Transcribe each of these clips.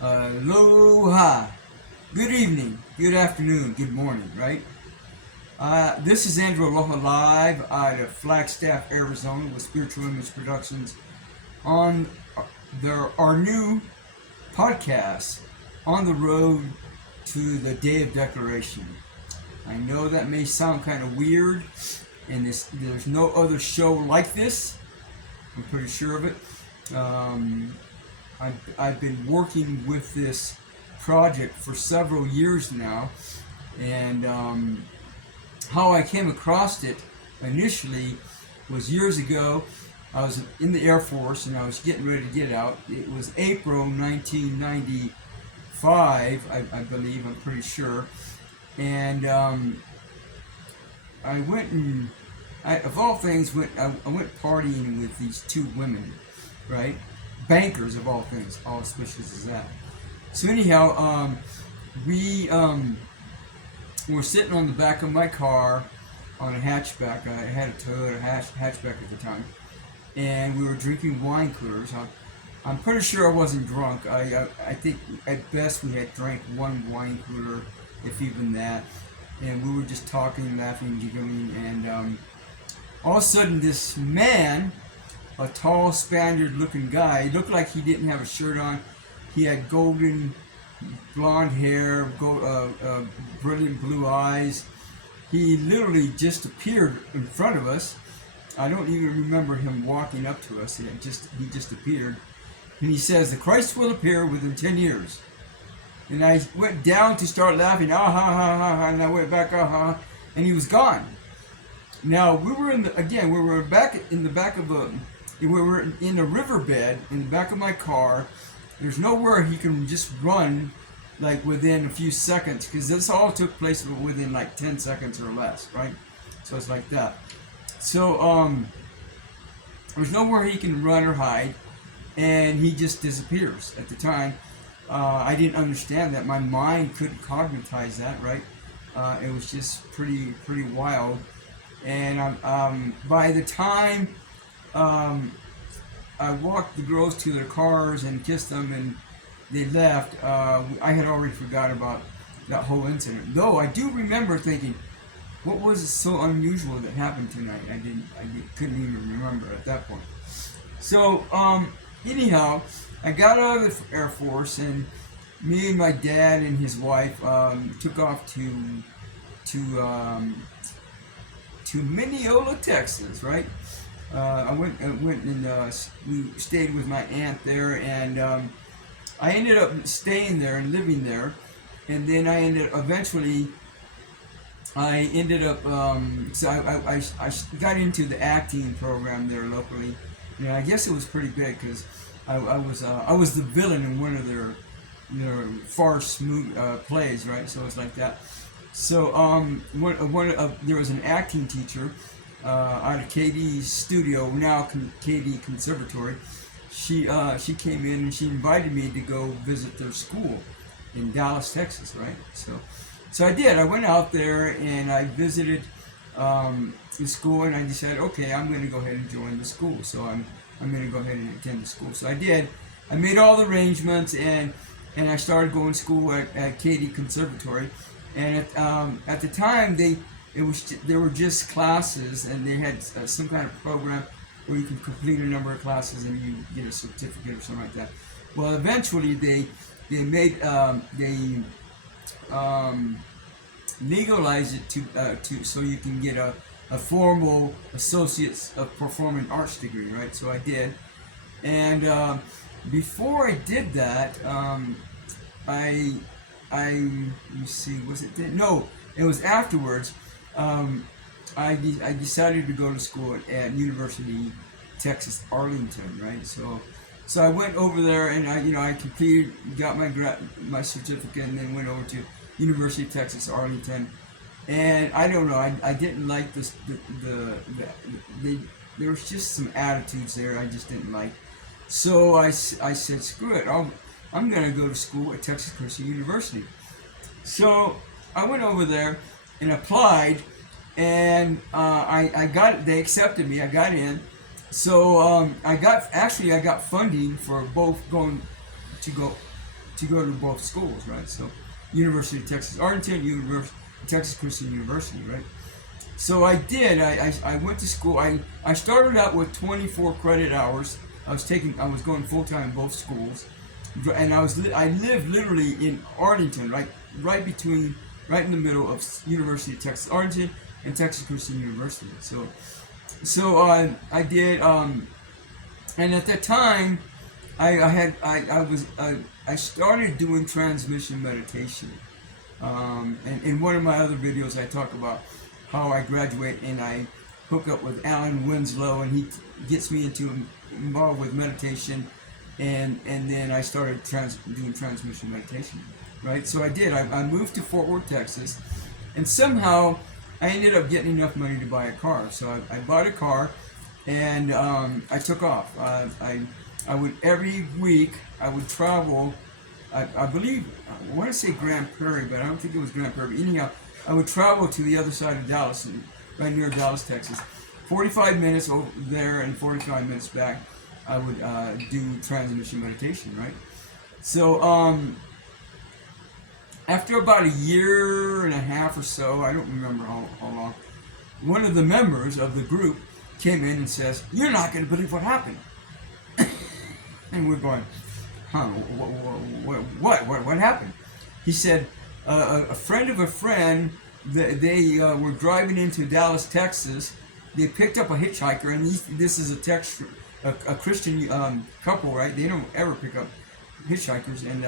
Aloha. Good evening, good afternoon, good morning, right? This is Andrew Aloha live out of Flagstaff, Arizona with Spiritual Image Productions on our new podcast, On the Road to the Day of Declaration. I know that may sound kind of weird, and there's no other show like this. I'm pretty sure of it. I've been working with this project for several years now, and how I came across it initially was years ago. I was in the Air Force and I was getting ready to get out. It was April 1995, I believe, I'm pretty sure. And I went and, of all things, I went partying with these two women, right? Bankers, of all things, all auspicious as that. So anyhow, we were sitting on the back of my car on a hatchback. I had a Toyota hatchback at the time, and we were drinking wine coolers. I'm pretty sure I wasn't drunk. I think at best we had drank one wine cooler, if even that. And we were just talking, laughing, giggling, and all of a sudden this man, a tall Spaniard-looking guy, he looked like he didn't have a shirt on. He had golden blonde hair, brilliant blue eyes. He literally just appeared in front of us. I don't even remember him walking up to us. He just appeared. And he says, "The Christ will appear within 10 years. And I went down to start laughing, ah ha ha ha ha, and I went back, ah ha, and he was gone. Now we were back in the back of we were in a riverbed in the back of my car. There's nowhere he can just run like within a few seconds, because this all took place within like 10 seconds or less, right? So it's like that. So there's nowhere he can run or hide, and he just disappears. At the time, I didn't understand that. My mind couldn't cognitize that, right? It was just pretty wild. And by the time I walked the girls to their cars and kissed them and they left, I had already forgot about that whole incident. Though I do remember thinking, what was so unusual that happened tonight? I couldn't even remember at that point. So anyhow, I got out of the Air Force, and me and my dad and his wife took off to Mineola, Texas, right? I went and we stayed with my aunt there, and I ended up staying there and living there, and then I ended up so I got into the acting program there locally, and I guess it was pretty big because I was the villain in one of their farce plays, right? So it's like that. So there was an acting teacher out of KD's studio, now KD Conservatory. She came in and she invited me to go visit their school in Dallas, Texas, right? So I did. I went out there and I visited the school, and I decided, okay, I'm going to go ahead and join the school. So I'm going to go ahead and attend the school. So I did. I made all the arrangements, and I started going to school at KD Conservatory. And at the time, there were just classes, and they had some kind of program where you can complete a number of classes and you get a certificate or something like that. Well, eventually they legalized it to so you can get a formal Associates of Performing Arts degree, right? So I did, and before I did that, let me see, was it then? No, it was afterwards. I decided to go to school at University Texas Arlington, right? So I went over there, and I completed, got my certificate, and then went over to University of Texas Arlington. And I don't know, I didn't like this. There was just some attitudes there I just didn't like. So I said, screw it, I'm going to go to school at Texas Christian University. So I went over there and applied, and I got it. They accepted me. I got in, I got funding for both to go to both schools, right? So University of Texas Arlington, University Texas Christian University, right? So I did. I went to school. I started out with 24 credit hours. I was going full time in both schools, and I lived literally in Arlington, right in the middle of University of Texas Arlington and Texas Christian University. I did, and at that time, I started doing transmission meditation. And in one of my other videos, I talk about how I graduate and I hook up with Alan Winslow, and he gets me involved with meditation, and then I started doing transmission meditation, right? So I did. I moved to Fort Worth, Texas, and somehow I ended up getting enough money to buy a car. So I bought a car, and I took off. I would every week I would travel. I believe I want to say Grand Prairie, but I don't think it was Grand Prairie. Anyhow, I would travel to the other side of Dallas, right near Dallas, Texas. 45 minutes over there and 45 minutes back. I would do transmission meditation, right? So after about a year and a half or so, I don't remember how long, one of the members of the group came in and says, "You're not going to believe what happened." And we're going, "Huh? What happened?" He said, "A friend of a friend. They were driving into Dallas, Texas. They picked up a hitchhiker, and this is a Christian couple, right? They don't ever pick up hitchhikers, and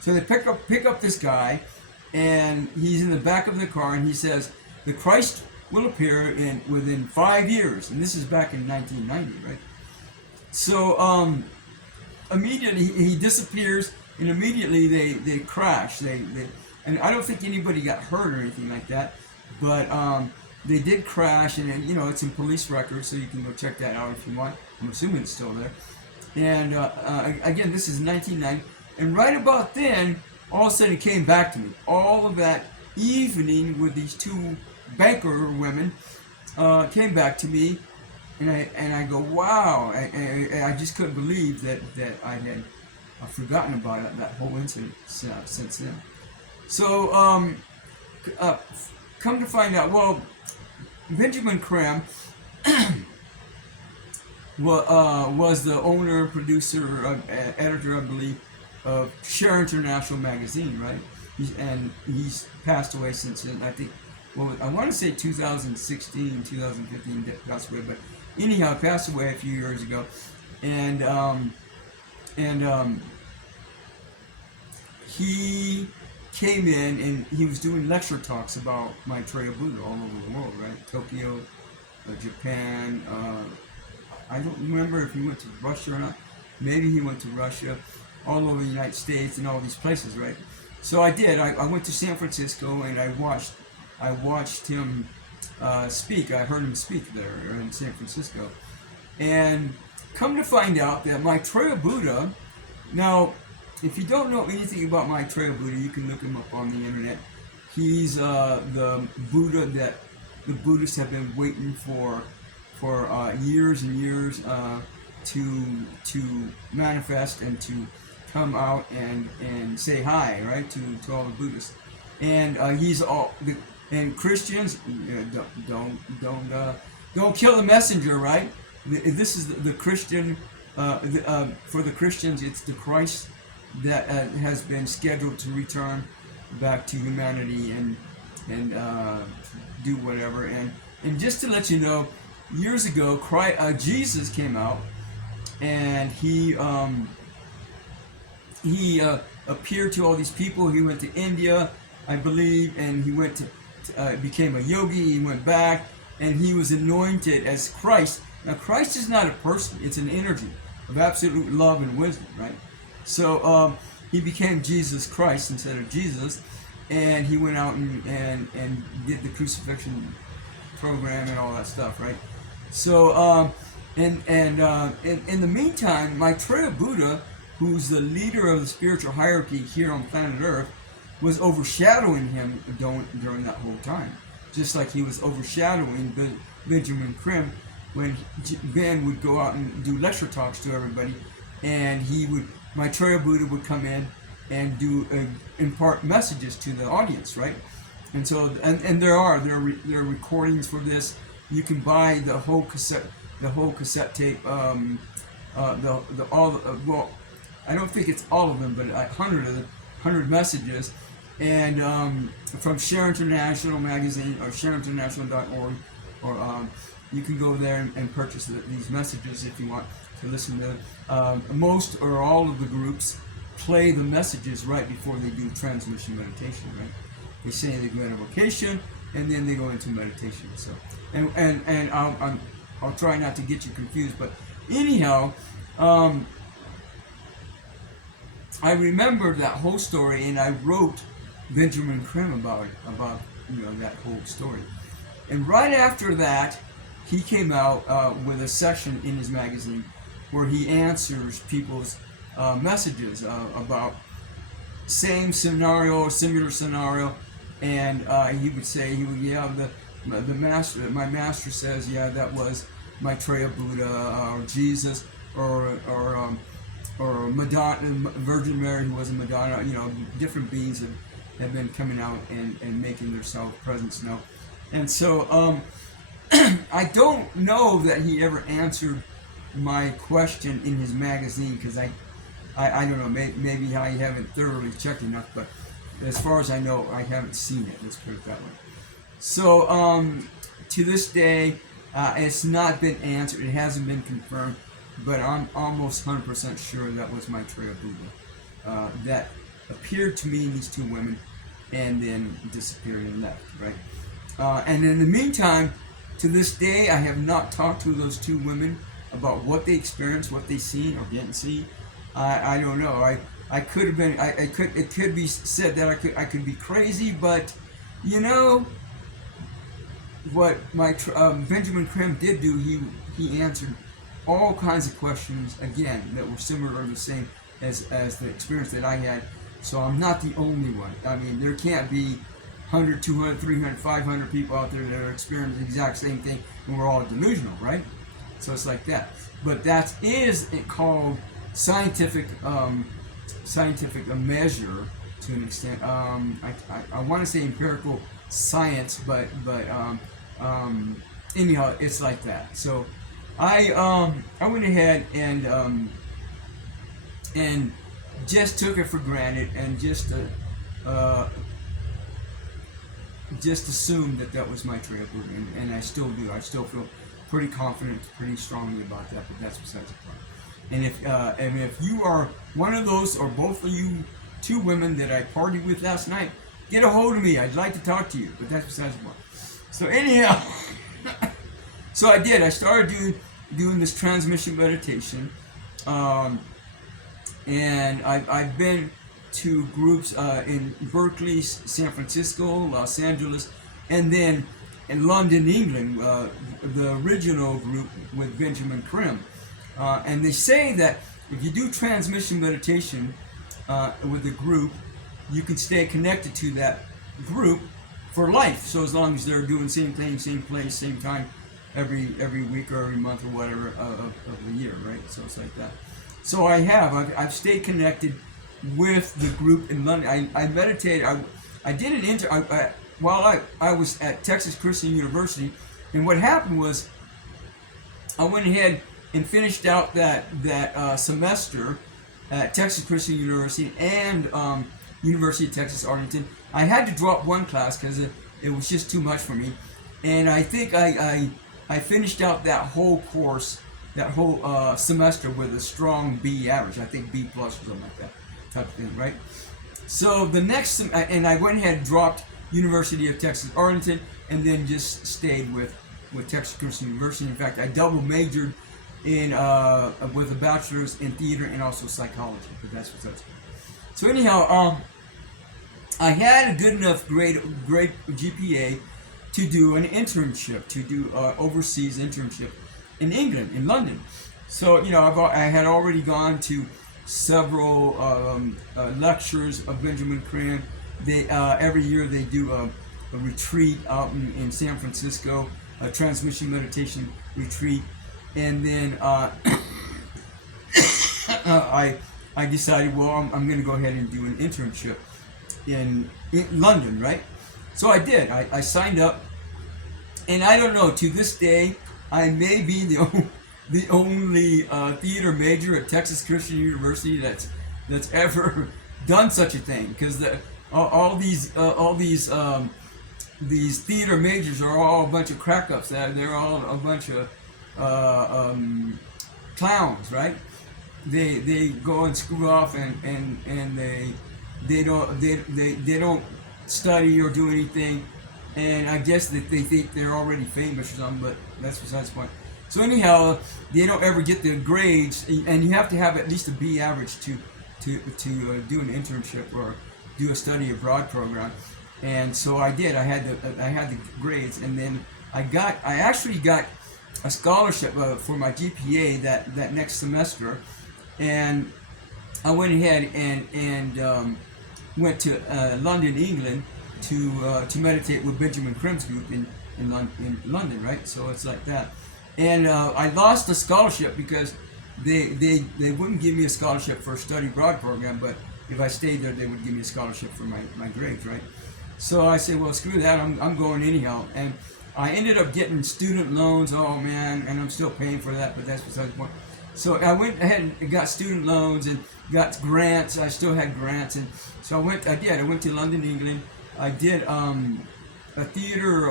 so they pick up this guy, and he's in the back of the car, and he says, 'The Christ will appear within 5 years,' and this is back in 1990, right? So immediately he disappears, and immediately they crash. And I don't think anybody got hurt or anything like that, but they did crash, and it's in police records, so you can go check that out if you want. I'm assuming it's still there. And again, this is 1990, and right about then, all of a sudden it came back to me. All of that evening with these two banker women came back to me, and I go, wow! I just couldn't believe that I had forgotten about it, that whole incident since then. So, come to find out, well, Benjamin Creme was the owner, producer, editor, I believe, of Share International magazine, right? He's passed away since then. I think, well, I want to say 2016, 2015 passed away, but anyhow, passed away a few years ago, and he came in and he was doing lecture talks about Maitreya Budda all over the world, right? Tokyo, Japan. I don't remember if he went to Russia or not. Maybe he went to Russia, all over the United States and all these places, right? So I did. I went to San Francisco and I watched him speak. I heard him speak there in San Francisco, and come to find out that Maitreya Budda. Now, if you don't know anything about Maitreya Budda, you can look him up on the internet. He's the Buddha that the Buddhists have been waiting for years and years to manifest and to come out and say hi, right, to all the Buddhists. And he's all and Christians don't kill the messenger, right? This is the Christian. For the Christians, it's the Christ that has been scheduled to return back to humanity and do whatever. And just to let you know, years ago, Jesus came out, and he appeared to all these people. He went to India, I believe, and he went to became a yogi. He went back, and he was anointed as Christ. Now, Christ is not a person; it's an energy of absolute love and wisdom, right? So he became Jesus Christ instead of Jesus, and he went out and did the crucifixion program and all that stuff, right? So in the meantime, Maitreya Budda, who's the leader of the spiritual hierarchy here on planet Earth, was overshadowing him during that whole time, just like he was overshadowing Benjamin Creme when Ben would go out and do lecture talks to everybody, and Maitreya Buddha would come in and impart messages to the audience, right? And so, and there are recordings for this. You can buy the whole cassette tape. Well, I don't think it's all of them, but 100 messages, and from Share International magazine or shareinternational.org, or you can go there and purchase these messages if you want to listen to it. Most or all of the groups play the messages right before they do transmission meditation, right? They say they go on a vacation and then they go into meditation. So, and I'll try not to get you confused, but anyhow, I remember that whole story, and I wrote Benjamin Creme about that whole story. And right after that, he came out with a section in his magazine where he answers people's messages about same scenario, similar scenario, and he would say, my master says, yeah, that was Maitreya Buddha or Jesus or Madonna, Virgin Mary, who was a Madonna. Different beings have been coming out and making their self-presence known. And so I don't know that he ever answered my question in his magazine, because I don't know, maybe I haven't thoroughly checked enough, but as far as I know, I haven't seen it. Let's put it that way. So to this day, it's not been answered. It hasn't been confirmed, but I'm almost 100% sure that was Maitreya Buddha that appeared to me, these two women, and then disappeared and left, right? And in the meantime, to this day, I have not talked to those two women about what they experienced, what they seen or didn't see. I don't know. I could have been. It could be said that I could be crazy, but what Benjamin Creme did do, he answered all kinds of questions again that were similar or the same as the experience that I had. So I'm not the only one. I mean, there can't be 100, 200, 300, 500 people out there that are experiencing the exact same thing, and we're all delusional, right? So it's like that. But that is called scientific measure to an extent. I want to say empirical science, but anyhow, it's like that. So I went ahead and just took it for granted and just assumed that was Maitreya Buddha, and I still do. I still feel pretty confident, pretty strongly about that. But that's besides the point. And if you are one of those, or both of you two women that I partied with last night, get a hold of me. I'd like to talk to you. But that's besides the point. So anyhow, so I did. I started doing this transmission meditation, and I've been to groups in Berkeley, San Francisco, Los Angeles, and then in London, England, the original group with Benjamin Creme. And they say that if you do transmission meditation with a group, you can stay connected to that group for life. So as long as they're doing same thing, same place, same time, every week or every month or whatever of the year, right? So it's like that. So I've stayed connected with the group in London. I meditated. I did an while I was at Texas Christian University, and what happened was I went ahead and finished out that semester at Texas Christian University and University of Texas Arlington. I had to drop one class because it was just too much for me, and I think I finished out that whole course, that whole semester with a strong B average. I think B plus or something like that type of thing, right? So the next, and I went ahead and dropped University of Texas Arlington, and then just stayed with Texas Christian University. In fact, I double majored in with a bachelor's in theater and also psychology. But that's what that's. So anyhow, I had a good enough grade GPA to do an internship, to do overseas internship in England, in London. So I had already gone to several lectures of Benjamin Creme. They every year they do a retreat out in San Francisco, a transmission meditation retreat, and then I decided, well, I'm going to go ahead and do an internship in London, right? So I did. I signed up, and I don't know, to this day, I may be the only theater major at Texas Christian University that's ever done such a thing, because all these theater majors are all a bunch of crack ups. They're all a bunch of clowns, right? They go and screw off, and they don't study or do anything, and I guess that they think they're already famous or something, but that's besides the point. So anyhow, they don't ever get the grades, and you have to have at least a B average to do an internship or do a study abroad program. And so I did. I had the grades, and then I actually got a scholarship for my GPA that next semester, and I went ahead and went to London, England, to meditate with Benjamin Creme's group in London, right? So it's like that. And I lost the scholarship because they wouldn't give me a scholarship for a study abroad program, but if I stayed there, they would give me a scholarship for my grades, right? So I said, well, screw that, I'm going anyhow. And I ended up getting student loans, oh man, and I'm still paying for that, but that's besides the point. So I went ahead and got student loans and got grants. I still had grants, and so I went to London, England. I did a theater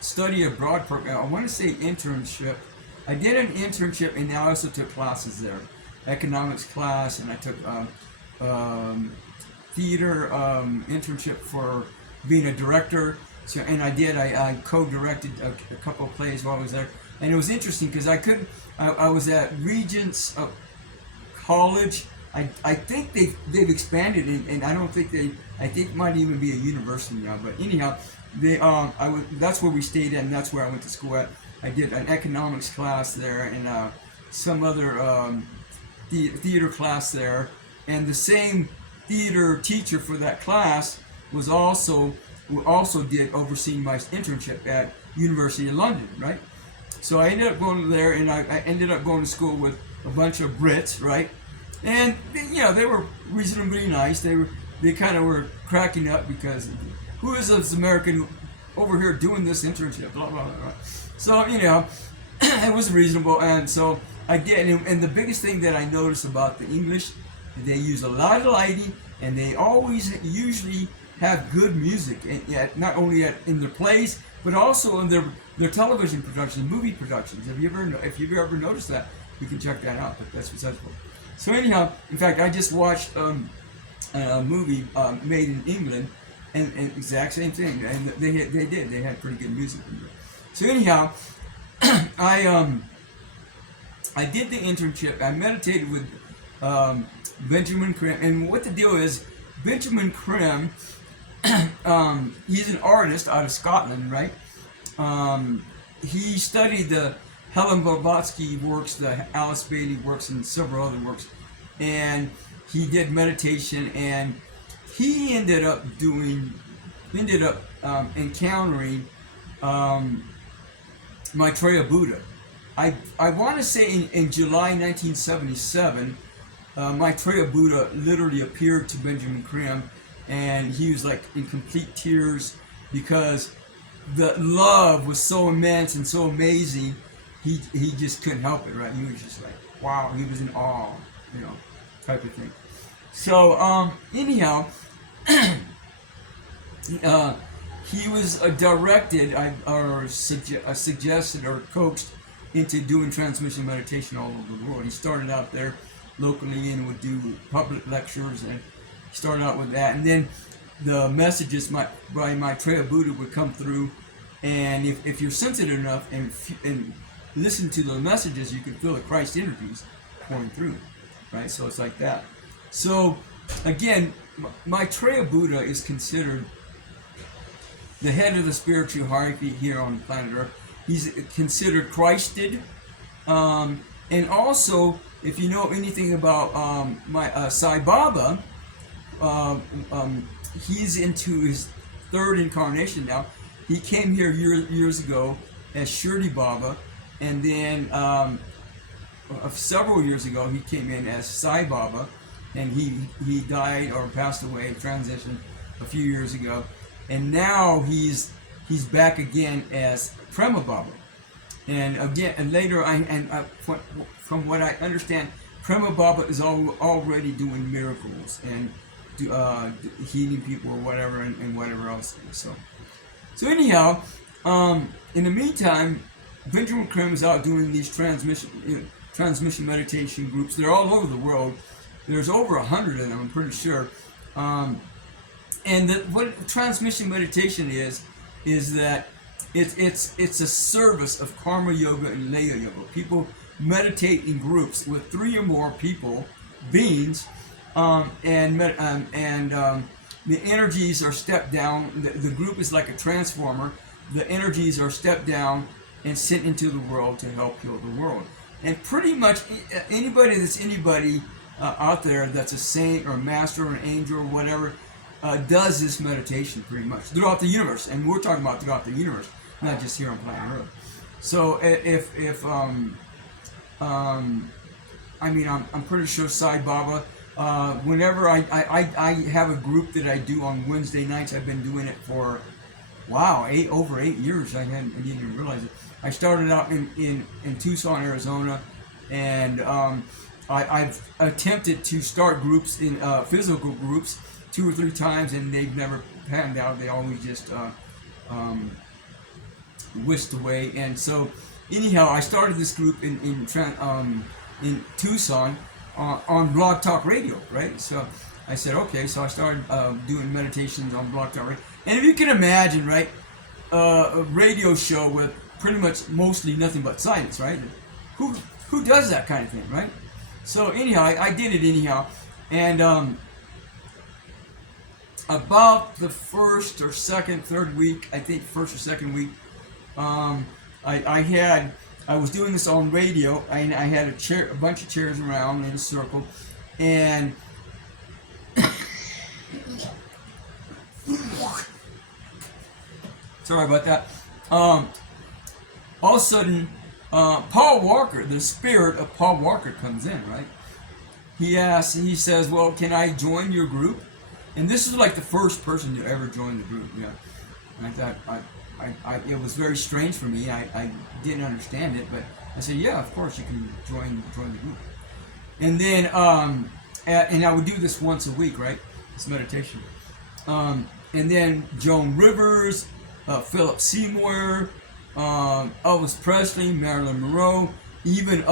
study abroad program. I want to say internship. I did an internship, and I also took classes there, economics class, and I took theater internship for being a director. So, and I co-directed a couple of plays while I was there, and it was interesting because I was at Regent's College. I think they've expanded, and I don't think I think it might even be a university now. But anyhow, that's where we stayed at, and that's where I went to school at. I did an economics class there, and some other theater class there, and the same theater teacher for that class also did overseeing my internship at University of London, right? So I ended up going there, and I ended up going to school with a bunch of Brits, right? And they were reasonably nice. They kind of were cracking up because who is this American over here doing this internship? Blah blah blah. So it was reasonable, and so I did. And the biggest thing that I noticed about the English, they use a lot of lighting, and they usually have good music, and not only in their plays, but also in their television productions, movie productions. If you've ever noticed that, you can check that out. But that's besides the point. So anyhow, in fact, I just watched a movie made in England, and exact same thing, and they had pretty good music in there. So anyhow, I did the internship. I meditated with Benjamin Creme, and what the deal is, Benjamin Creme, he's an artist out of Scotland, right? He studied the Helen Blavatsky works, the Alice Bailey works, and several other works, and he did meditation, and he ended up encountering Maitreya Budda. I want to say in July 1977, Maitreya Budda literally appeared to Benjamin Creme, and he was like in complete tears because the love was so immense and so amazing. He just couldn't help it, right? He was just like, wow, he was in awe, type of thing. So anyhow, he was directed or suggested or coached into doing transmission meditation all over the world. He started out there locally and would do public lectures, and started out with that, and then the messages by Maitreya Budda would come through, and if you're sensitive enough and listen to the messages, you can feel the Christ energies pouring through, right? So it's like that. So again, Maitreya Budda is considered the head of the spiritual hierarchy here on planet Earth. He's considered Christed, and also, if you know anything about Sai Baba, he's into his third incarnation now. He came here years ago as Shirdi Baba, and then several years ago he came in as Sai Baba, and he died or passed away, transitioned a few years ago, and now he's back again as Prema Baba. And again, and later, from what I understand, Creme Baba is already doing miracles and healing people or whatever, and whatever else. So anyhow, in the meantime, Benjamin Creme is out doing these transmission meditation groups. They're all over the world. There's over 100 of them, I'm pretty sure. And what transmission meditation is that it's a service of karma yoga and laya yoga. People meditate in groups with 3 or more people, beings, and the energies are stepped down. The group is like a transformer. The energies are stepped down and sent into the world to help heal the world. And pretty much anybody out there that's a saint or a master or an angel or whatever does this meditation pretty much throughout the universe. And we're talking about throughout the universe, not just here on planet Earth. So I'm pretty sure Sai Baba, whenever I have a group that I do on Wednesday nights. I've been doing it for, over 8 years. I didn't even realize it. I started out in Tucson, Arizona, and I've attempted to start groups in physical groups 2 or 3 times, and they've never panned out. They always just whisked away. And so anyhow, I started this group in Tucson on Blog Talk Radio, right? So I said, okay, so I started doing meditations on Blog Talk Radio. And if you can imagine, right, a radio show with pretty much mostly nothing but silence, right? Who does that kind of thing, right? So anyhow, I did it anyhow. And about the first or second, third week, I think first or second week, I was doing this on radio, and I had a bunch of chairs around in a circle, and sorry about that. All of a sudden, Paul Walker, the spirit of Paul Walker, comes in, right? He says, well, can I join your group? And this is like the first person to ever join the group, yeah. And I thought, it was very strange for me. I didn't understand it, but I said, yeah, of course you can join the group. And then, and I would do this once a week, right? This meditation. And then Joan Rivers, Philip Seymour, Elvis Presley, Marilyn Monroe, even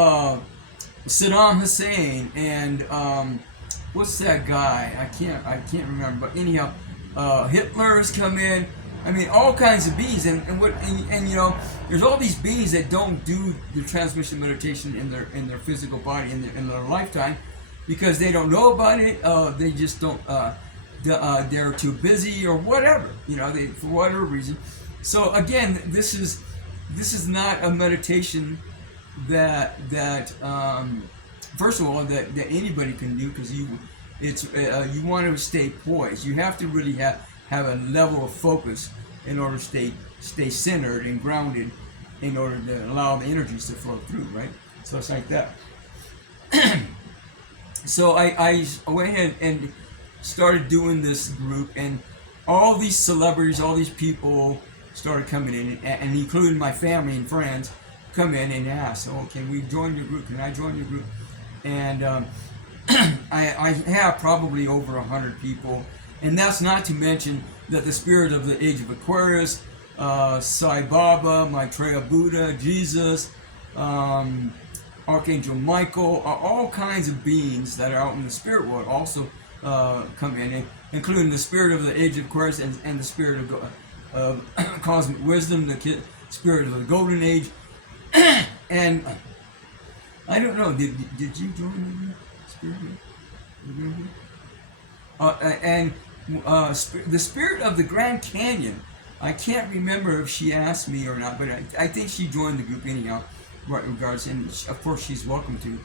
Saddam Hussein, and what's that guy? I can't remember. But anyhow, Hitler has come in. I mean, all kinds of beings, and you know, there's all these beings that don't do the transmission meditation in their physical body in their lifetime because they don't know about it. They just don't. They're too busy or whatever. You know, for whatever reason. So again, this is not a meditation that first of all that anybody can do, because you want to stay poised. You have to really have a level of focus in order to stay centered and grounded, in order to allow the energies to flow through, right? So it's like that. So I went ahead and started doing this group, and all these celebrities, all these people started coming in, and including my family and friends, come in and ask, oh, can we join your group? Can I join your group? And I have probably over 100 people. And that's not to mention that the spirit of the age of Aquarius, Sai Baba, Maitreya Budda, Jesus, Archangel Michael, all kinds of beings that are out in the spirit world also come in, including the spirit of the age of Aquarius and the spirit of cosmic wisdom, the spirit of the golden age. And I don't know, did you join the spirit? And the spirit of the Grand Canyon, I can't remember if she asked me or not, but I think she joined the group anyhow, right, regardless, and of course she's welcome to.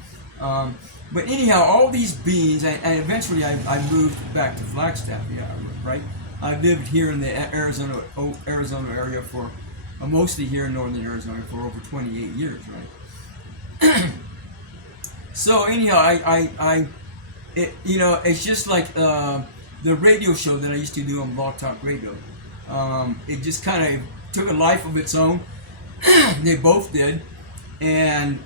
But anyhow, all these beings, and eventually I moved back to Flagstaff, yeah, right? I lived here in the Arizona area for mostly here in northern Arizona for over 28 years, right? So anyhow, it's just like the radio show that I used to do on Blog Talk Radio. It just kind of took a life of its own. They both did, and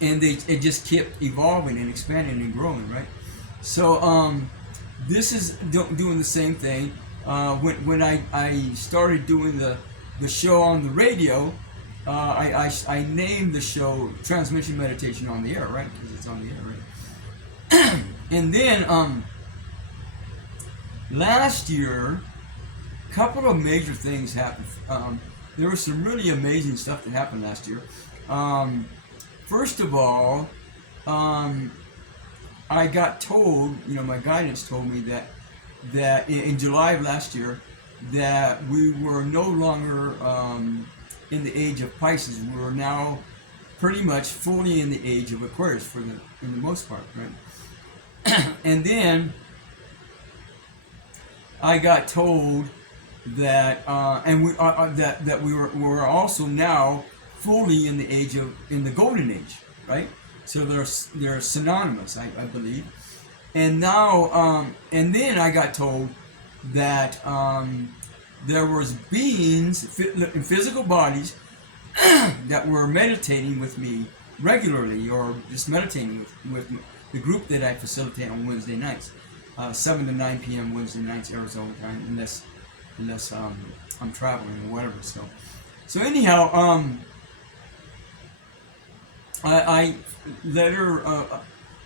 it just kept evolving and expanding and growing, right? So this is doing the same thing. When I started doing the show on the radio, I named the show Transmission Meditation on the Air, right? Because it's on the air, right? And then last year, a couple of major things happened. There was some really amazing stuff that happened last year. First of all, I got told, my guidance told me that in July of last year, that we were no longer in the age of Pisces. We were now pretty much fully in the age of Aquarius in the most part, right? And then I got told that that we were also now fully in the golden age, right? So they're synonymous, I believe. And now and then I got told that there was beings in physical bodies that were meditating with me regularly, or just meditating with the group that I facilitate on Wednesday nights, 7 to 9 p.m. Wednesday nights Arizona time, unless I'm traveling or whatever. So anyhow, I later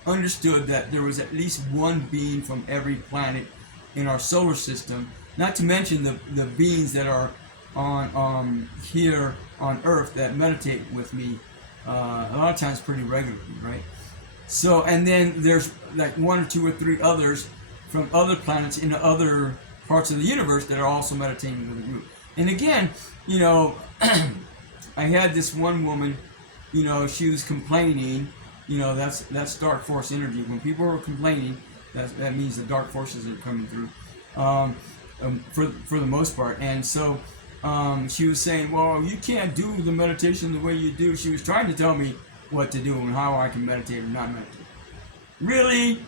understood that there was at least one being from every planet in our solar system, not to mention the beings that are on here on Earth that meditate with me a lot of times pretty regularly, right? So, and then there's like 1 or 2 or 3 others from other planets in other parts of the universe that are also meditating with the group. And again, I had this one woman, she was complaining, that's dark force energy. When people are complaining, that means the dark forces are coming through, for the most part. And so she was saying, well, you can't do the meditation the way you do. She was trying to tell me what to do and how I can meditate or not meditate. Really?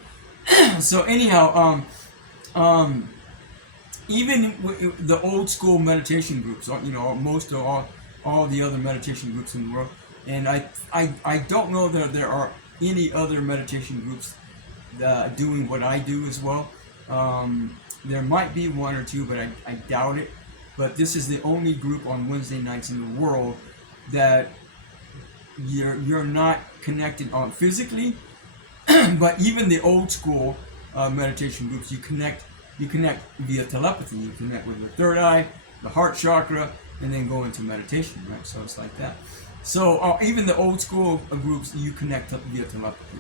So anyhow, even the old school meditation groups, most of all the other meditation groups in the world, and I don't know that there are any other meditation groups doing what I do as well. There might be 1 or 2, but I doubt it. But this is the only group on Wednesday nights in the world that you're not connected on physically, but even the old school meditation groups, you connect via telepathy. You connect with the third eye, the heart chakra, and then go into meditation, right? So it's like that. So even the old school groups, you connect via telepathy.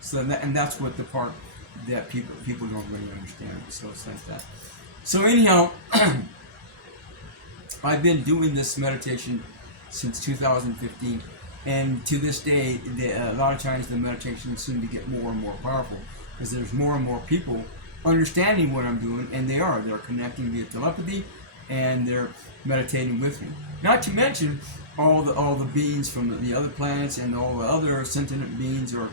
So that's what the part that people don't really understand. So it's like that. So anyhow, I've been doing this meditation since 2015, and to this day, a lot of times the meditations seem to get more and more powerful because there's more and more people understanding what I'm doing, and they're connecting via telepathy, and they're meditating with me. Not to mention all the beings from the other planets and all the other sentient beings or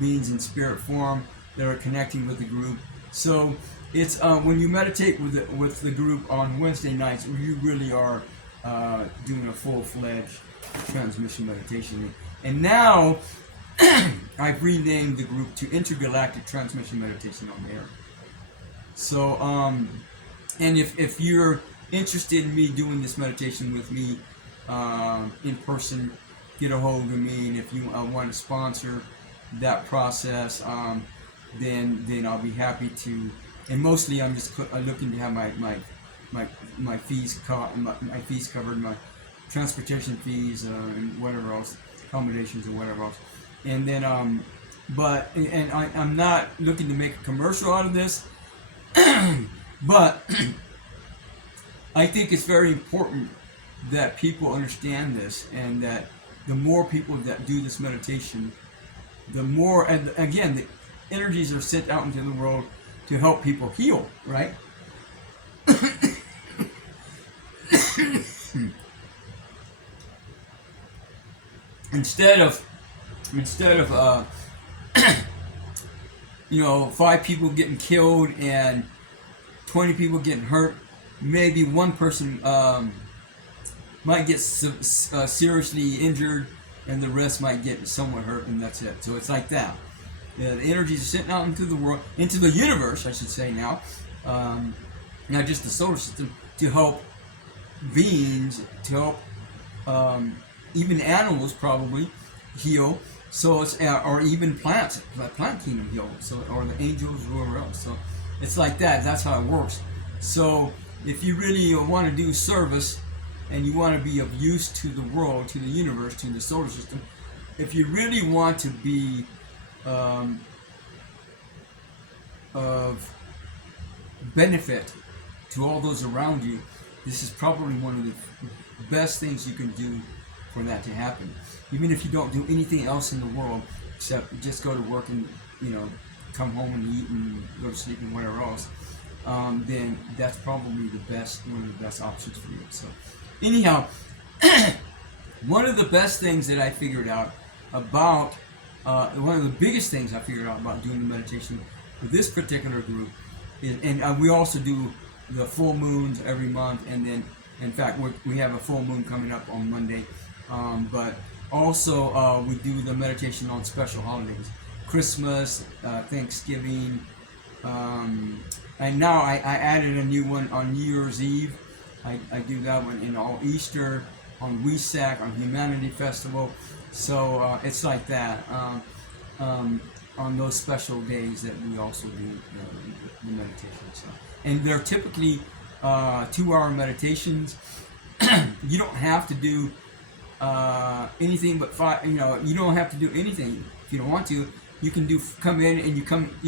beings in spirit form that are connecting with the group. So it's when you meditate with the group on Wednesday nights, you really are doing a full-fledged transmission meditation. And now I've renamed the group to Intergalactic Transmission Meditation on the Air. So and if you're interested in me doing this meditation with me in person, get a hold of me. And if you want to sponsor that process, then I'll be happy to. And mostly I'm just looking to have my fees covered, my transportation fees and whatever else, accommodations and whatever else. And then I'm not looking to make a commercial out of this, but I think it's very important that people understand this, and that the more people that do this meditation, the more, and again, the energies are sent out into the world to help people heal, right? instead of 5 people getting killed and 20 people getting hurt, maybe one person might get seriously injured, and the rest might get somewhat hurt, and that's it. So it's like that. The energies are sent out into the world, into the universe, I should say now, not just the solar system, to help beings, to help even animals probably heal. So it's or even plants, like plant kingdom heal. So or the angels or whoever else. So it's like that. That's how it works. So if you really want to do service and you want to be of use to the world, to the universe, to the solar system, if you really want to be of benefit to all those around you, this is probably one of the best things you can do for that to happen. Even if you don't do anything else in the world except just go to work and come home and eat and go to sleep and whatever else, then that's probably one of the best options for you. So anyhow, one of the best things that I figured out about one of the biggest things I figured out about doing the meditation for this particular group is, and we also do the full moons every month, and then in fact we have a full moon coming up on Monday, but also we do the meditation on special holidays, Christmas, Thanksgiving, and now I added a new one on New Year's Eve. I do that one in all Easter, on Wesak, on Humanity Festival. So it's like that on those special days that we also do the meditation. So, and they're typically 2-hour meditations. You don't have to do anything but 5. You don't have to do anything if you don't want to. You can come in and you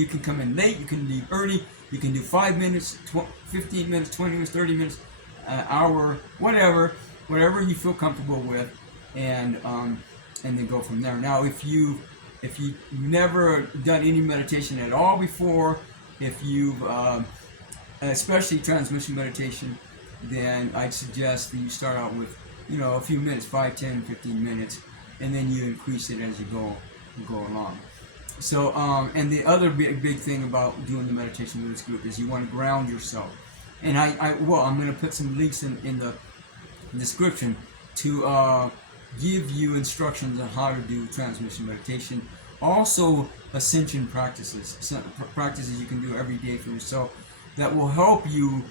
can come in late. You can leave early. You can do 5 minutes, 15 minutes, 20 minutes, 30 minutes, hour, whatever you feel comfortable with, and then go from there. Now, if you've never done any meditation at all before, if you've especially transmission meditation, then I'd suggest that you start out with a few minutes, 5, 10, 15 minutes, and then you increase it as you go along. So and the other big thing about doing the meditation with this group is you want to ground yourself. And I'm going to put some links in the description to give you instructions on how to do transmission meditation. Also, Ascension practices you can do every day for yourself that will help you,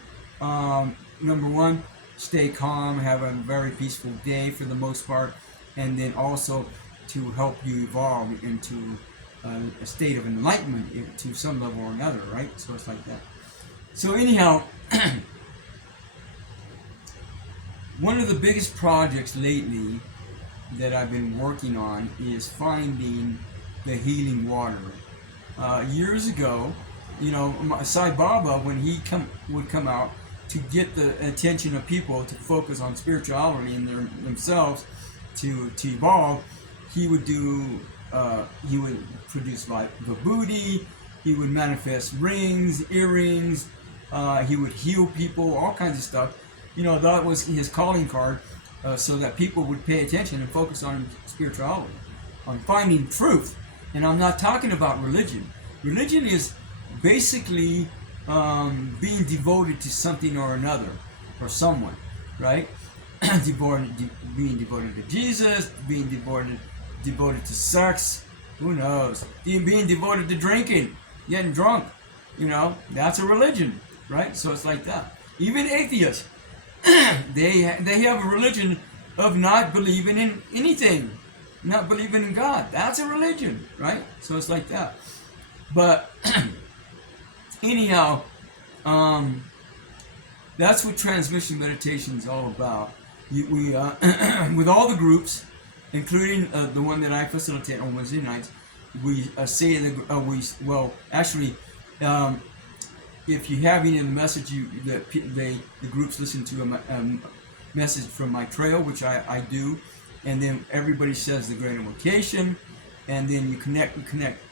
number one, stay calm, have a very peaceful day for the most part, and then also to help you evolve into a state of enlightenment to some level or another, right? So it's like that. So anyhow, one of the biggest projects lately that I've been working on is finding the healing water. Years ago, Sai Baba, when he would come out to get the attention of people to focus on spirituality and themselves to evolve, he would produce like vibhuti, he would manifest rings, earrings, he would heal people, all kinds of stuff. That was his calling card, so that people would pay attention and focus on spirituality, on finding truth. And I'm not talking about religion. Religion is basically being devoted to something or another, or someone, right? Being devoted to Jesus, being devoted to sex, who knows? Being devoted to drinking, getting drunk, that's a religion, right? So it's like that. Even atheists, they have a religion of not believing in anything, not believing in God. That's a religion, right? So it's like that. But anyhow, that's what transmission meditation is all about. We with all the groups, including the one that I facilitate on Wednesday nights, we say in the if you have any of the message, the groups listen to a message from Maitreya, which I do, and then everybody says the great invocation, and then you connect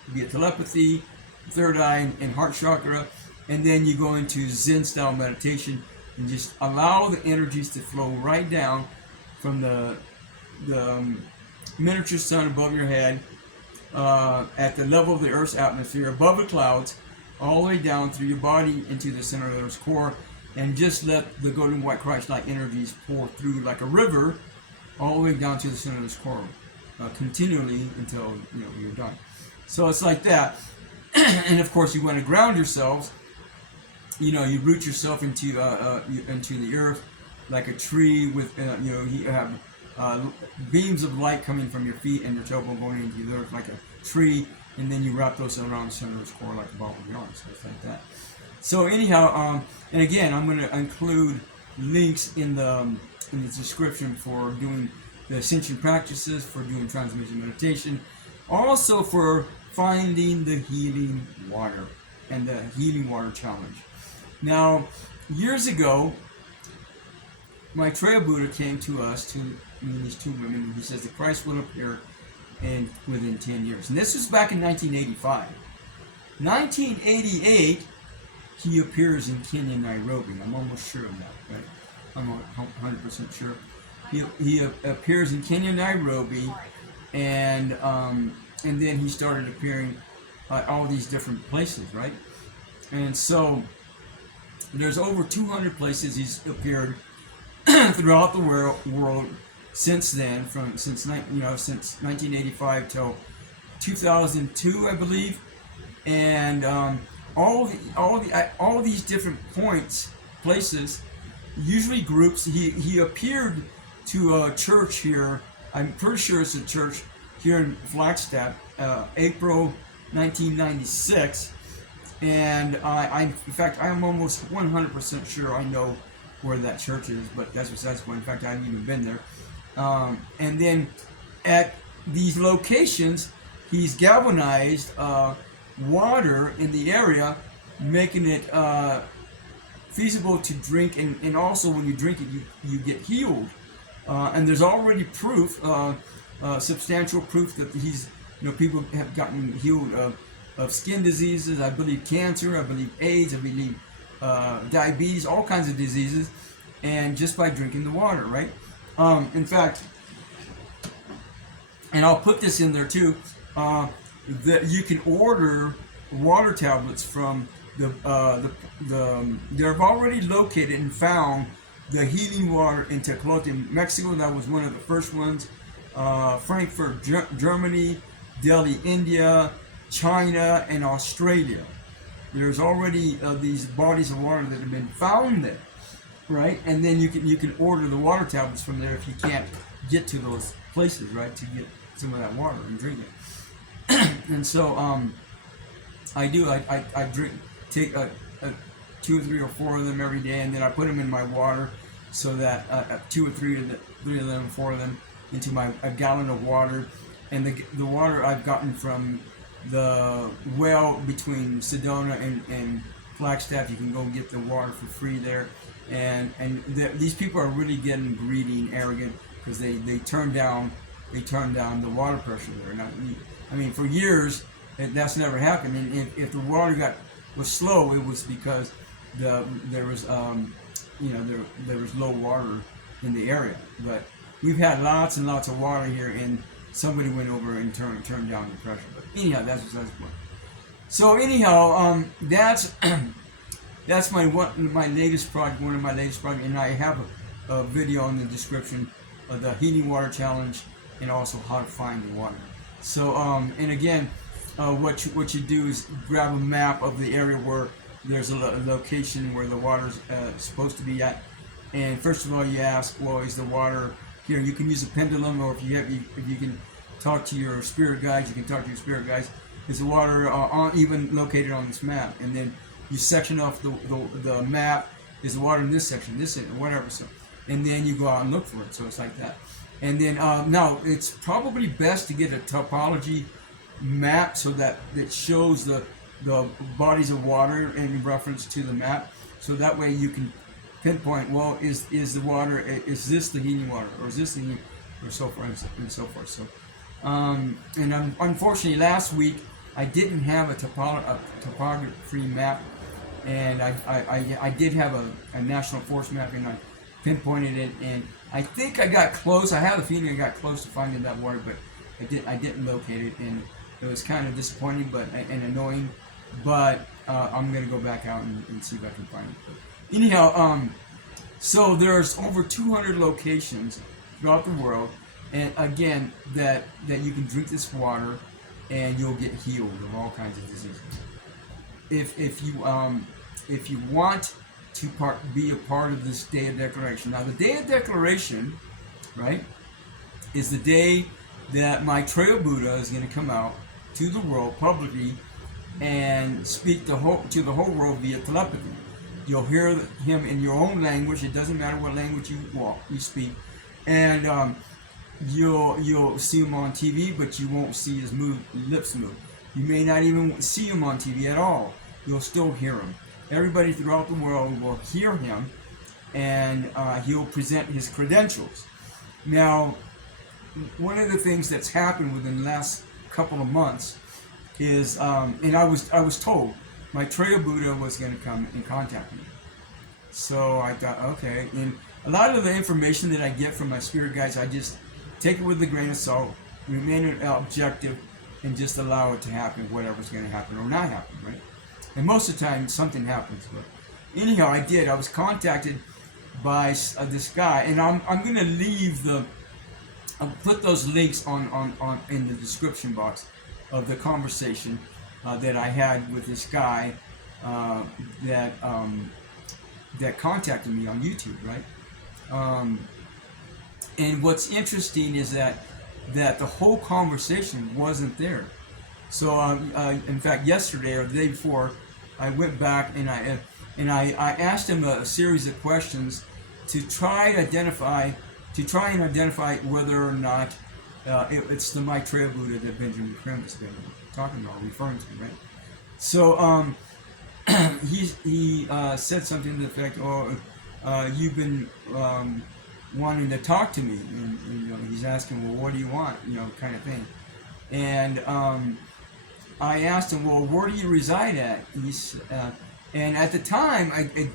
via telepathy, third eye and heart chakra, and then you go into Zen style meditation and just allow the energies to flow right down from the miniature sun above your head, at the level of the Earth's atmosphere, above the clouds, all the way down through your body into the center of the Earth's core, and just let the golden white Christ-like energies pour through like a river, all the way down to the center of this core, continually until you're done. So it's like that. And of course, you want to ground yourselves. You root yourself into the earth like a tree with you have beams of light coming from your feet and your tailbone going into the earth like a tree, and then you wrap those around the center of the core like a ball of yarn. So it's like that. So anyhow, and again, I'm going to include links in the description for doing the Ascension practices, for doing transmission meditation, also for finding the healing water and the healing water challenge. Now, years ago, Maitreya Budda came to us, to these two women, and he says the Christ will appear within 10 years. And this was back in 1985. 1988, he appears in Kenya, Nairobi. I'm almost sure of that, right? I'm 100% sure. He appears in Kenya, Nairobi, and then he started appearing at all these different places, right? And so there's over 200 places he's appeared throughout the world since then, since 1985 till 2002, I believe, and all these different places, usually groups. He appeared to a church here. I'm pretty sure it's a church here in Flagstaff, April 1996, and in fact, I am almost 100% sure I know where that church is, but that's besides the point. In fact, I haven't even been there. And then at these locations, he's galvanized water in the area, making it feasible to drink, and also when you drink it, you get healed. And there's already proof, substantial proof that people have gotten healed of skin diseases, I believe cancer, I believe AIDS, I believe diabetes, all kinds of diseases, and just by drinking the water, right? In fact, and I'll put this in there too, that you can order water tablets from they've already located and found the healing water in Tecolote, Mexico. That was one of the first ones. Frankfurt, Germany, Delhi, India, China, and Australia. There's already these bodies of water that have been found there, right? And then you can order the water tablets from there if you can't get to those places, right? To get some of that water and drink it. And so I do. I take 2 or 3 or 4 of them every day, and then I put them in my water, so that 2 or 3 of them, 4 of them, into a gallon of water. And the water I've gotten from the well between Sedona and Flagstaff. You can go get the water for free there, and these people are really getting greedy and arrogant because they turn down the water pressure there. Now, I mean, for years that's never happened. And if the water was slow, it was because there was low water in the area. But we've had lots and lots of water here, and somebody went over and turned down the pressure. But anyhow, that's the point. So anyhow, that's my latest project, one of my latest projects, and I have a video in the description of the heating water challenge, and also how to find the water. So and again, what you do is grab a map of the area where there's a location where the water's supposed to be at, and first of all you ask, well, is the water here? You can use a pendulum, or if you can talk to your spirit guides, you can talk to your spirit guides. Is the water even located on this map? And then you section off the map. Is the water in this section, or whatever? So, and then you go out and look for it. So it's like that. And then now it's probably best to get a topology map so that it shows the bodies of water in reference to the map. So that way you can pinpoint, well, is the water, is this the healing water, or is this the healing, or so forth and so forth. So and unfortunately last week I didn't have a topography map, and I did have a national forest map, and I pinpointed it, and I think I got close. I have a feeling I got close to finding that water, but I didn't locate it, and it was kind of disappointing, but and annoying. But I'm gonna go back out and see if I can find it. But anyhow, so there's over 200 locations throughout the world, and again, that you can drink this water, and you'll get healed of all kinds of diseases. If you want to be a part of this Day of Declaration. Now, the Day of Declaration, right, is the day that Maitreya Budda is going to come out to the world publicly and speak to the whole world via telepathy. You'll hear him in your own language. It doesn't matter what language you speak, and you'll see him on TV, but you won't see his lips move. You may not even see him on TV at all. You'll still hear him. Everybody throughout the world will hear him, and he'll present his credentials. Now, one of the things that's happened within the last couple of months is, and I was told Maitreya Budda was going to come and contact me. So I thought, okay. And a lot of the information that I get from my spirit guides, I just take it with a grain of salt, remain objective, and just allow it to happen, whatever's going to happen or not happen, right? And most of the time, something happens. But anyhow, I did. I was contacted by this guy, and I'm going to leave I'll put those links on in the description box of the conversation that I had with this guy that contacted me on YouTube, right? And what's interesting is that the whole conversation wasn't there. So, in fact, yesterday or the day before, I went back and I asked him a series of questions to try and identify whether or not it's the Maitreya Budda that Benjamin Creme has been talking about, referring to, right? So he said something to the effect, "Oh, you've been wanting to talk to me," and you know, he's asking, "Well, what do you want?" You know, kind of thing. And I asked him, "Well, where do you reside at?" And at the time,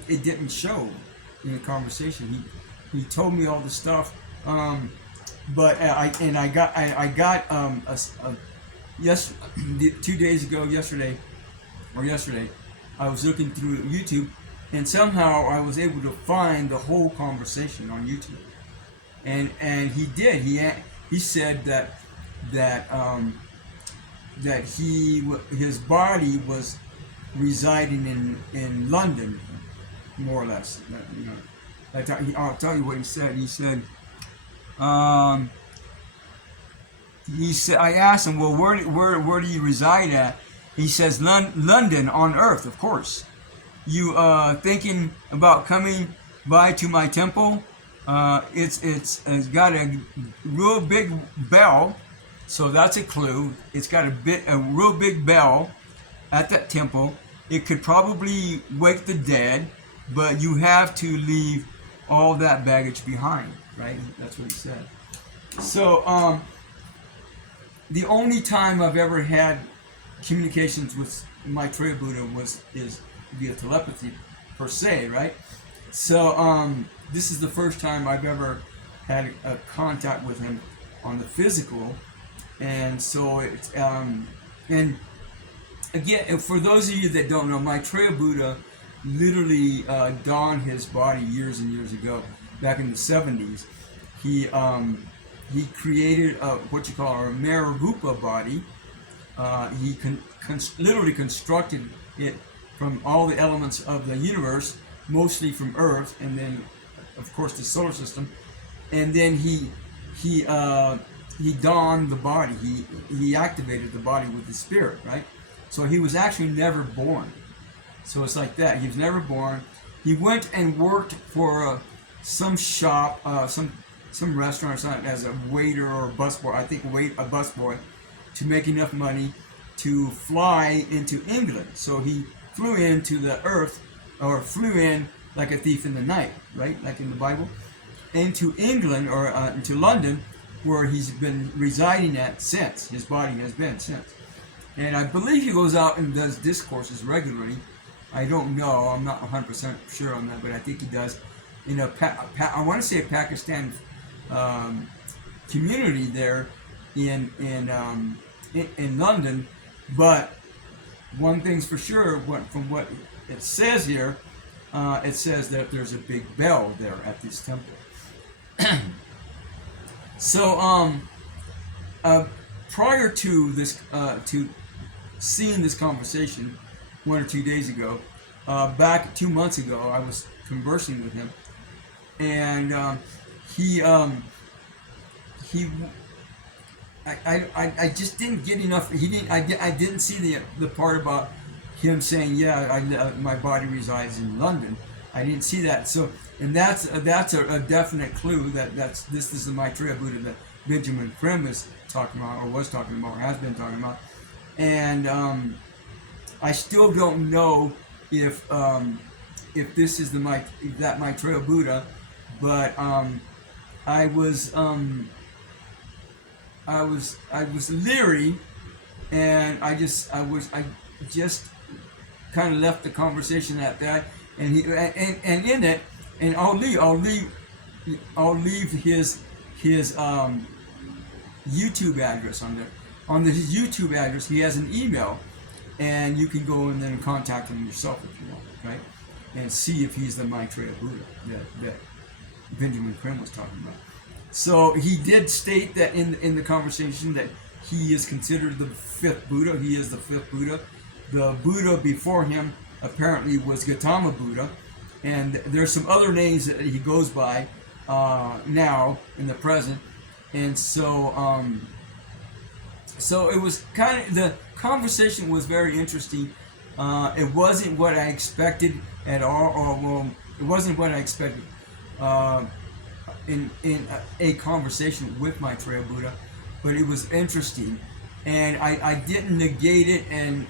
it didn't show in the conversation. He told me all the stuff, but I got 2 days ago, yesterday, I was looking through YouTube, and somehow I was able to find the whole conversation on YouTube. And he did. He said that his body was residing in London, more or less. You know, I'll tell you what he said. He said, I asked him, well, where do you reside at? He says, London on Earth, of course. You thinking about coming by to my temple? It's got a real big bell, so that's a clue. It's got a real big bell at that temple. It could probably wake the dead, but you have to leave all that baggage behind, right? That's what he said. So the only time I've ever had communications with Maitreya Budda is via telepathy per se, right? So this is the first time I've ever had a contact with him on the physical, and so it's and again, for those of you that don't know, Maitreya Budda literally donned his body years and years ago, back in the 70s. He created what you call a Marirupa body. He literally constructed it from all the elements of the universe, mostly from Earth, and then, of course, the solar system. And then he donned the body. He activated the body with the spirit, right? So he was actually never born. So it's like that. He was never born. He went and worked for some shop, some restaurant or something, as a waiter or a busboy. I think a busboy, to make enough money to fly into England. So he flew into the earth, or flew in like a thief in the night, right? Like in the Bible, into England, or into London, where he's been residing at since. His body has been since. And I believe he goes out and does discourses regularly. I don't know. I'm not 100% sure on that, but I think he does. In I want to say a Pakistan community there, in London. But one thing's for sure, from what it says here, it says that there's a big bell there at this temple. So prior to this, to seeing this conversation 1 or 2 days ago, back 2 months ago, I was conversing with him, and I just didn't get enough. I didn't see the part about him saying, yeah, my body resides in London. I didn't see that. So, and that's a definite clue that this is the Maitreya Buddha that Benjamin Creme is talking about, or was talking about, or has been talking about. And I still don't know if this is that Maitreya Buddha, but I was leery, and I just kind of left the conversation at that, and in it, and I'll leave his YouTube address on there. On his YouTube address, he has an email, and you can go and then contact him yourself if you want, right? And see if he's the Maitreya Buddha that Benjamin Creme was talking about. So he did state that in the conversation that he is considered the fifth Buddha. He is the fifth Buddha. The Buddha before him apparently was Gautama Buddha, and there's some other names that he goes by now in the present. And so so it was the conversation was very interesting. It wasn't what I expected at all, or it wasn't what I expected in a conversation with Maitreya Buddha, but it was interesting, and I didn't negate it and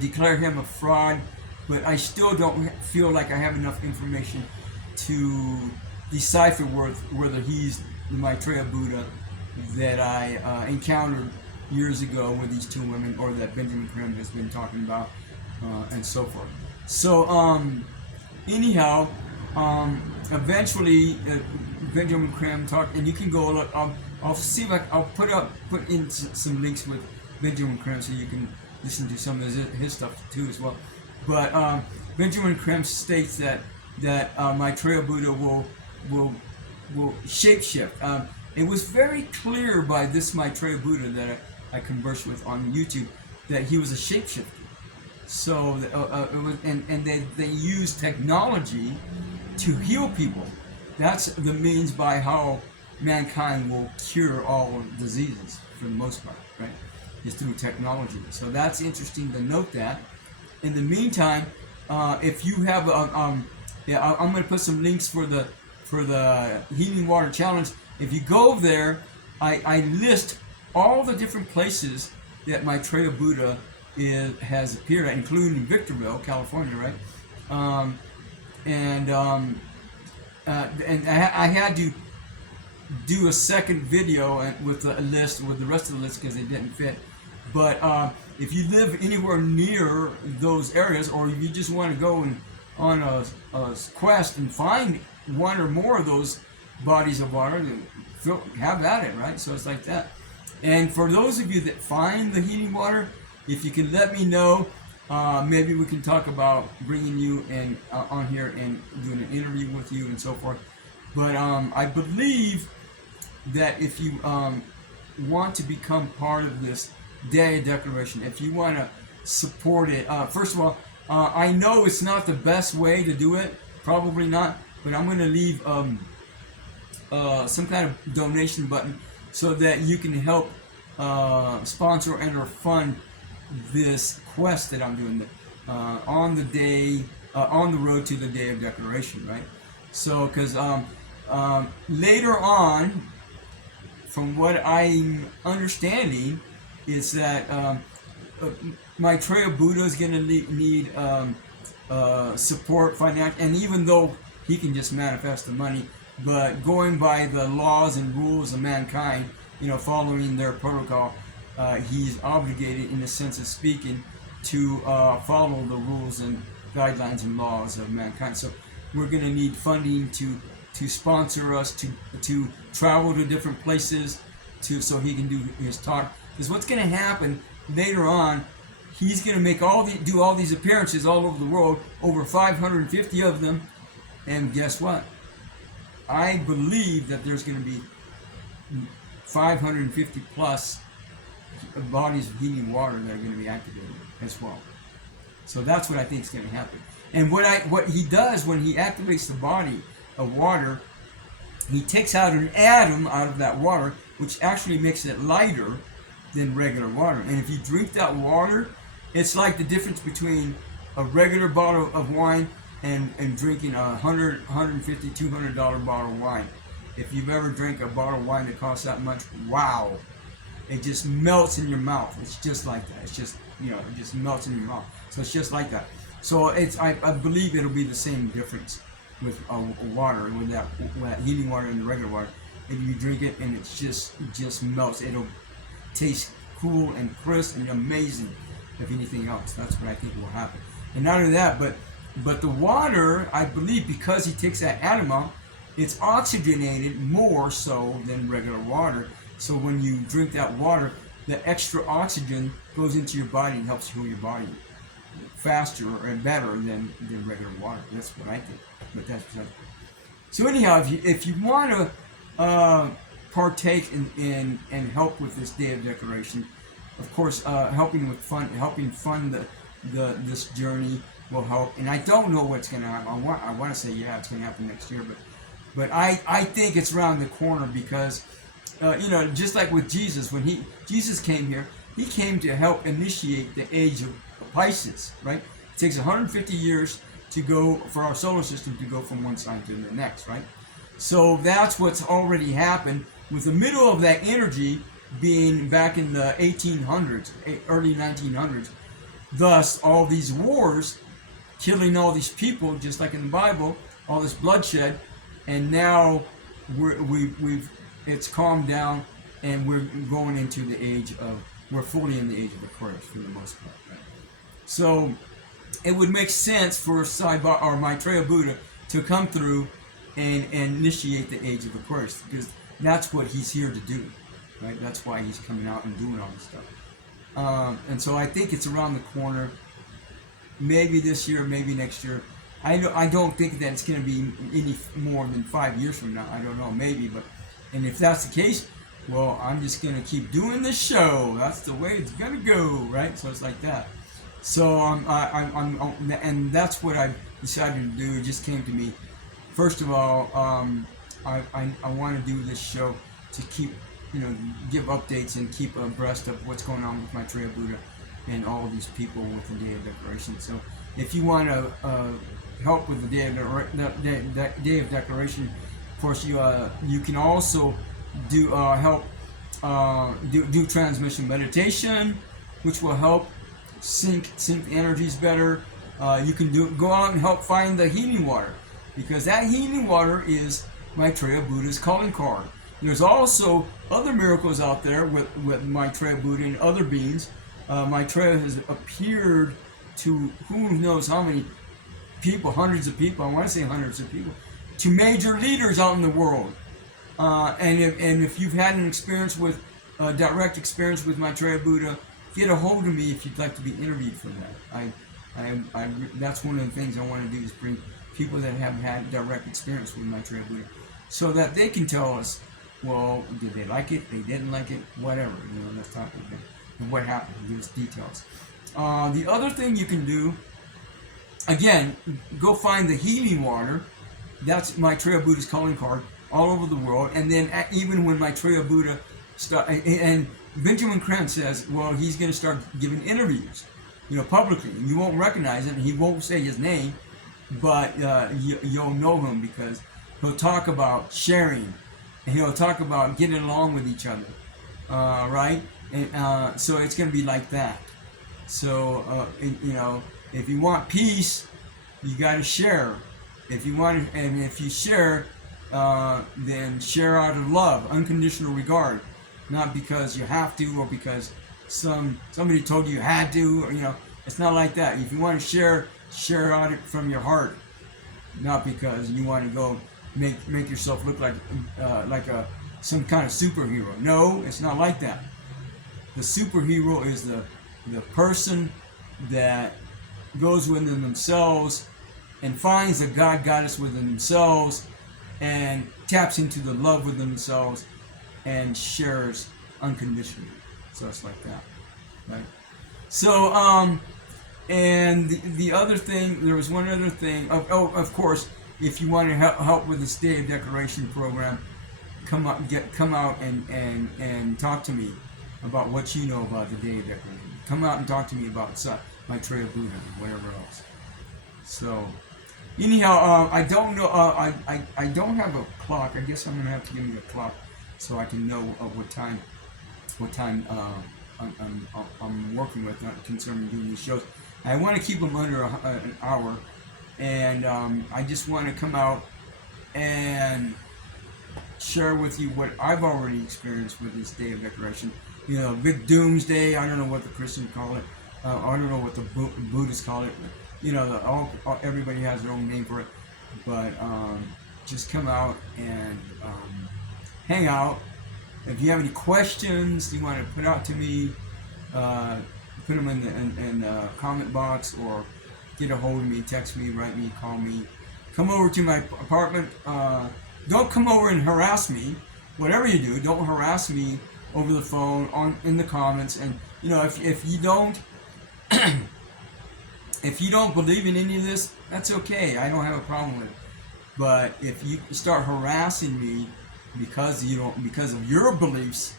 declare him a fraud, but I still don't feel like I have enough information to decipher whether he's the Maitreya Buddha that I encountered years ago with these two women, or that Benjamin Creme has been talking about, and so forth. So anyhow, eventually Benjamin Creme talked, and you can go look. I'll see if I'll put in some links with Benjamin Creme so you can listen to some of his stuff too as well. But Benjamin Creme states that Maitreya Buddha will shapeshift. It was very clear by this Maitreya Buddha that I conversed with on YouTube that he was a shapeshifter. So they use technology to heal people. That's the means by how mankind will cure all diseases for the most part, right? Is through technology. So that's interesting to note that. In the meantime, if you have I'm going to put some links for the Healing Water Challenge. If you go there, I list all the different places that Maitreya Buddha has appeared at, including Victorville, California, right? And I had to do a second video with a list with the rest of the list because it didn't fit. But if you live anywhere near those areas, or if you just want to go on a quest and find one or more of those bodies of water, have at it, right? So it's like that. And for those of you that find the healing water, if you can let me know, maybe we can talk about bringing you in on here and doing an interview with you and so forth. But I believe that if you want to become part of this Day Declaration, if you want to support it, first of all, I know it's not the best way to do it, probably not, but I'm going to leave some kind of donation button so that you can help sponsor and or fund this quest that I'm doing on the road to the Day of Declaration, right? So, because later on, from what I'm understanding, is that Maitreya Buddha is going to need support, financial, and even though he can just manifest the money, but going by the laws and rules of mankind, following their protocol, he's obligated, in the sense of speaking, to follow the rules and guidelines and laws of mankind. So we're going to need funding to sponsor us to travel to different places so he can do his talk. Because what's going to happen later on, he's going to make do all these appearances all over the world, over 550 of them, and guess what? I believe that there's going to be 550 plus bodies of healing water that are going to be activated as well. So that's what I think is going to happen. And what he does when he activates the body of water, he takes out an atom out of that water, which actually makes it lighter than regular water. And if you drink that water, it's like the difference between a regular bottle of wine and drinking a $100, $150, $200 bottle of wine. If you've ever drank a bottle of wine that costs that much, wow, it just melts in your mouth. It's just like that. It's just, it just melts in your mouth. So it's just like that. So I believe it'll be the same difference with water, with that healing water and the regular water. If you drink it and it just melts, it'll taste cool and crisp and amazing. If anything else, that's what I think will happen. And not only that, but the water, I believe, because he takes that atom out, it's oxygenated more so than regular water. So when you drink that water, the extra oxygen goes into your body and helps heal your body faster and better than regular water. That's what I think. But that's so anyhow, if you want to partake in and help with this day of declaration, of course, helping fund this journey will help. And I don't know what's going to happen. I want to say it's going to happen next year, but I think it's around the corner because just like with Jesus, when Jesus came here, he came to help initiate the age of Pisces, right? It takes 150 years to go for our solar system to go from one sign to the next, right? So that's what's already happened, with the middle of that energy being back in the 1800s, early 1900s. Thus, all these wars, killing all these people, just like in the Bible, all this bloodshed, and now it's calmed down, and we're going into the age of, we're fully in the age of Aquarius for the most part, right? So it would make sense for Maitreya Budda to come through and initiate the age of Aquarius, because that's what he's here to do, right? That's why he's coming out and doing all this stuff. And so I think it's around the corner, maybe this year, maybe next year. I don't think that it's going to be any more than 5 years from now. I don't know, maybe, and if that's the case, well, I'm just going to keep doing this show. That's the way it's going to go, right? So it's like that. So and that's what I decided to do. It just came to me. First of all, I want to do this show to keep, give updates and keep abreast of what's going on with Maitreya Budda and all of these people with the Day of Declaration. So if you want to help with the Day of Declaration, of course you can also do help do transmission meditation, which will help sync the energies better. You can go out and help find the healing water, because that healing water is Maitreya Budda's calling card. There's also other miracles out there with Maitreya Budda and other beings. Maitreya has appeared to who knows how many people, hundreds of people, I want to say hundreds of people, to major leaders out in the world. And if you've had an experience with direct experience with Maitreya Budda, get a hold of me if you'd like to be interviewed for that. That's one of the things I want to do, is bring people that have had direct experience with Maitreya Budda, so that they can tell us, well, did they like it? They didn't like it? Whatever. Let's talk about it. And what happened? Give us details. The other thing you can do, again, go find the healing water. That's Maitreya Budda's calling card all over the world. And then even when Maitreya Budda and Benjamin Creme says, well, he's going to start giving interviews, publicly. And you won't recognize him. He won't say his name, but you'll know him, because he'll talk about sharing, and he'll talk about getting along with each other, right? And so it's going to be like that. So if you want peace, you got to share. If you share, then share out of love, unconditional regard, not because you have to, or because somebody told you had to, or it's not like that. If you want to share out it from your heart, not because you want to go make yourself look like some kind of superhero. No, it's not like that. The superhero is the person that goes within themselves and finds a God goddess within themselves and taps into the love within themselves and shares unconditionally. So it's like that, right? So, and the other thing, there was one other thing. Of course, if you want to help with this Day of Declaration program, come out and talk to me about what you know about the Day of Declaration. Come out and talk to me about Maitreya Budda and whatever else. So, anyhow, I don't know. I don't have a clock. I guess I'm gonna have to give me a clock so I can know what time I'm working with concerning doing these shows. I want to keep them under an hour, and I just want to come out and share with you what I've already experienced with this Day of Declaration. You know, big doomsday. I don't know what the Christians call it. I don't know what the Buddhists call it. You know, everybody has their own name for it. But just come out and hang out. If you have any questions you want to put out to me, put them in the comment box, or get a hold of me, text me, write me, call me. Come over to my apartment. Don't come over and harass me. Whatever you do, don't harass me over the phone, in the comments. And you know, if you don't if you don't believe in any of this, that's okay. I don't have a problem with it. But if you start harassing me because of your beliefs,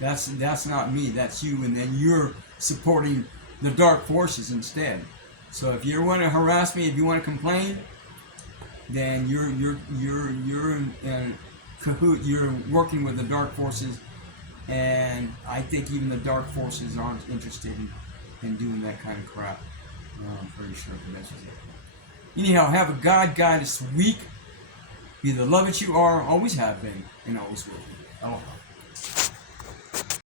that's not me. That's you, and then you're supporting the dark forces instead. So if you want to harass me, if you want to complain, then you're in cahoot. You're working with the dark forces, and I think even the dark forces aren't interested in doing that kind of crap. I'm pretty sure that's just it. Anyhow, have a God Goddess week. Be the love that you are, always have been, and always will be. Aloha.